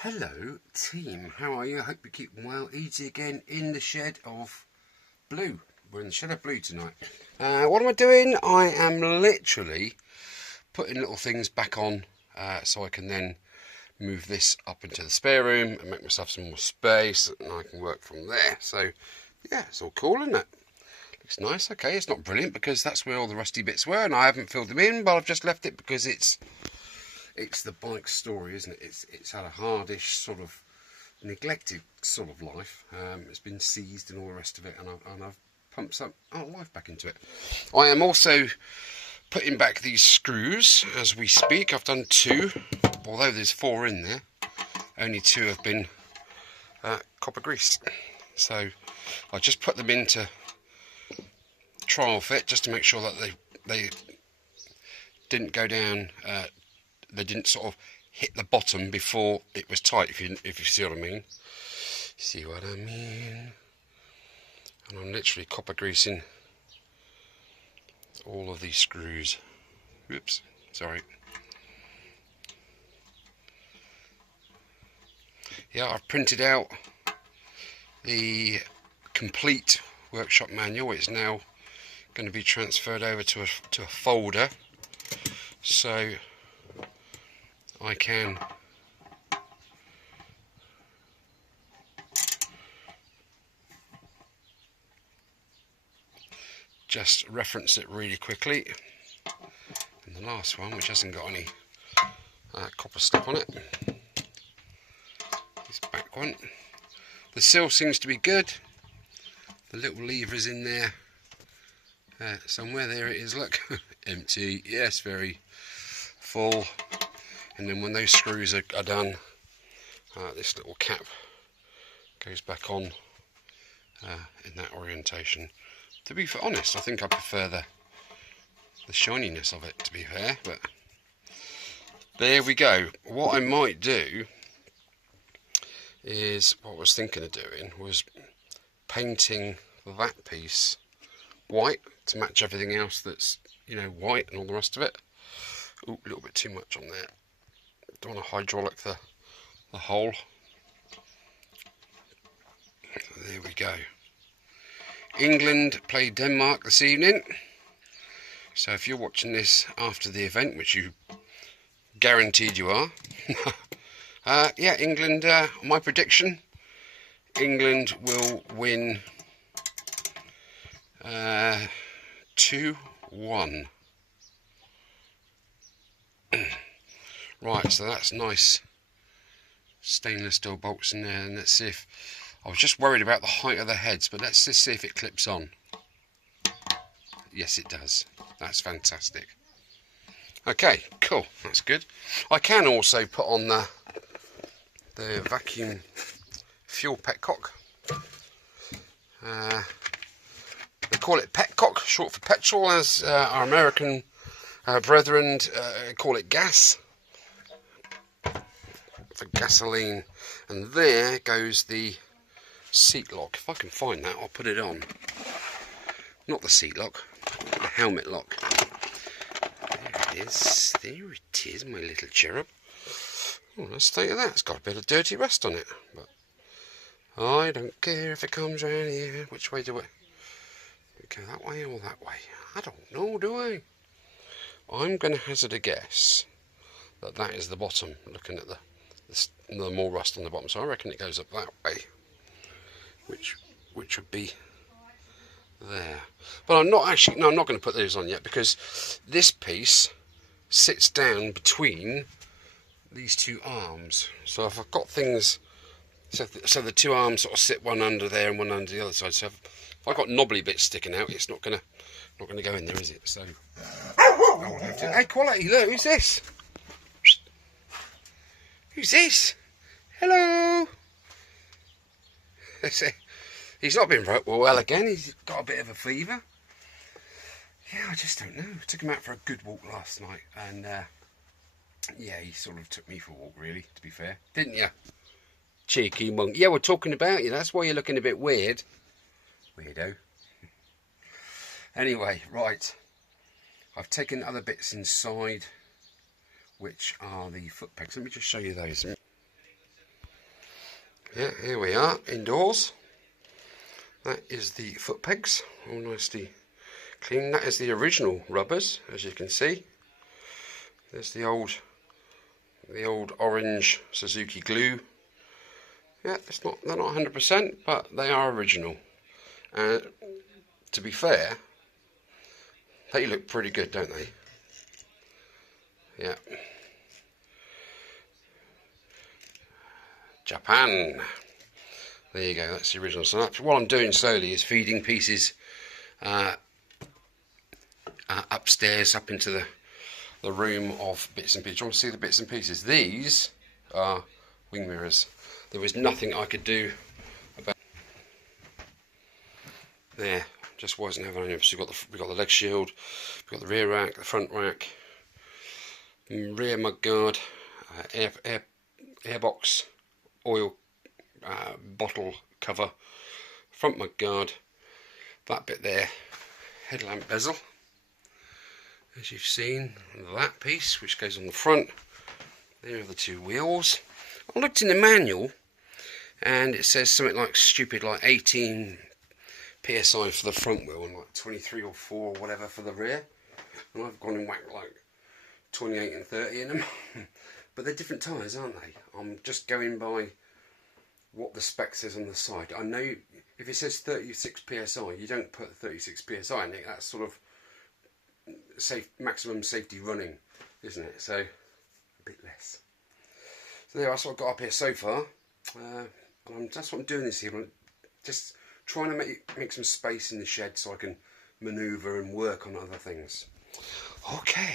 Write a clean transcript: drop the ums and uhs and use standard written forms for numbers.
Hello team, how are you? I hope you're keeping well. Easy again in the shed of blue. We're in the shed of blue tonight. What am I doing? I am literally putting little things back on so I can then move this up into the spare room and make myself some more space and I can work from there. So yeah, it's all cool, isn't it? Looks nice. Okay, it's not brilliant because that's where all the rusty bits were and I haven't filled them in, but I've just left it because it's the bike story, isn't it? It's had a hardish sort of neglected sort of life. It's been seized and all the rest of it, and I've pumped some life back into it. I am also putting back these screws as we speak. I've done 2, although there's 4 in there. Only 2 have been copper greased. So I just put them into trial fit just to make sure that they didn't go down. They didn't sort of hit the bottom before it was tight, if you see what I mean. See what I mean? And I'm literally copper greasing all of these screws. Oops, sorry. Yeah, I've printed out the complete workshop manual. It's now going to be transferred over to a folder, so I can just reference it really quickly. And the last one, which hasn't got any copper stuff on it, this back one. The seal seems to be good. The little lever's in there somewhere. There it is, look. Empty. Yes, very full. And then when those screws are done, this little cap goes back on in that orientation. To be honest, I think I prefer the shininess of it, to be fair, but there we go. What I might do is, what I was thinking of doing was painting that piece white to match everything else that's, white and all the rest of it. Ooh, a little bit too much on there. Don't want to hydraulic the hole. There we go. England played Denmark this evening. So if you're watching this after the event, which you guaranteed you are, yeah, England, my prediction, England will win 2-1. Right, so that's nice stainless steel bolts in there, and let's see if, I was just worried about the height of the heads, but let's just see if it clips on. Yes, it does. That's fantastic. Okay, cool, that's good. I can also put on the vacuum fuel petcock. They call it petcock, short for petrol, as our American brethren call it gas, for gasoline. And there goes the seat lock. If I can find that, I'll put it on. Not the seat lock, the helmet lock. There it is. There it is, my little cherub. Oh, let's state of that. It's got a bit of dirty rust on it, but I don't care if it comes round here. Which way do I go? That way or that way? I don't know, do I? I'm going to hazard a guess that that is the bottom, looking at the more rust on the bottom. So I reckon it goes up that way, which would be there. But I'm not actually, no, I'm not going to put those on yet, because this piece sits down between these 2 arms. So if I've got things, so the 2 arms sort of sit one under there and one under the other side. So if I've got knobbly bits sticking out, it's not gonna go in there, is it? So hey, quality, look, who's this? Who's this? Hello. He's not been well again. He's got a bit of a fever. Yeah, I just don't know. I took him out for a good walk last night, and yeah, he sort of took me for a walk, really, to be fair. Didn't you? Cheeky monk. Yeah, we're talking about you. That's why you're looking a bit weird. Weirdo. Anyway, right. I've taken other bits inside, which are the foot pegs. Let me just show you those. Yeah, here we are, indoors. That is the foot pegs, all nicely clean. That is the original rubbers, as you can see. There's the old orange Suzuki glue. Yeah, they're not 100%, but they are original. And to be fair, they look pretty good, don't they? Yeah. Japan. There you go, that's the original. So that's what I'm doing slowly is feeding pieces upstairs, up into the room of bits and pieces. You want to see the bits and pieces? These are wing mirrors. There was nothing I could do about there. Just wasn't having any. So we've got the leg shield, we've got the rear rack, the front rack, rear mud guard, air box, oil bottle cover, front mud guard, that bit there, headlamp bezel, as you've seen, that piece which goes on the front. There are the two wheels. I looked in the manual and it says something like stupid like 18 psi for the front wheel and like 23 or 4 or whatever for the rear, and I've gone and whacked like 28 and 30 in them. But they're different tyres, aren't they? I'm just going by what the spec says on the side. I know if it says 36 psi, you don't put 36 psi in it. That's sort of maximum safety running, isn't it? So a bit less. So there, that's what I've got up here so far. That's what I'm doing this here. I'm just trying to make some space in the shed so I can manoeuvre and work on other things. Okay.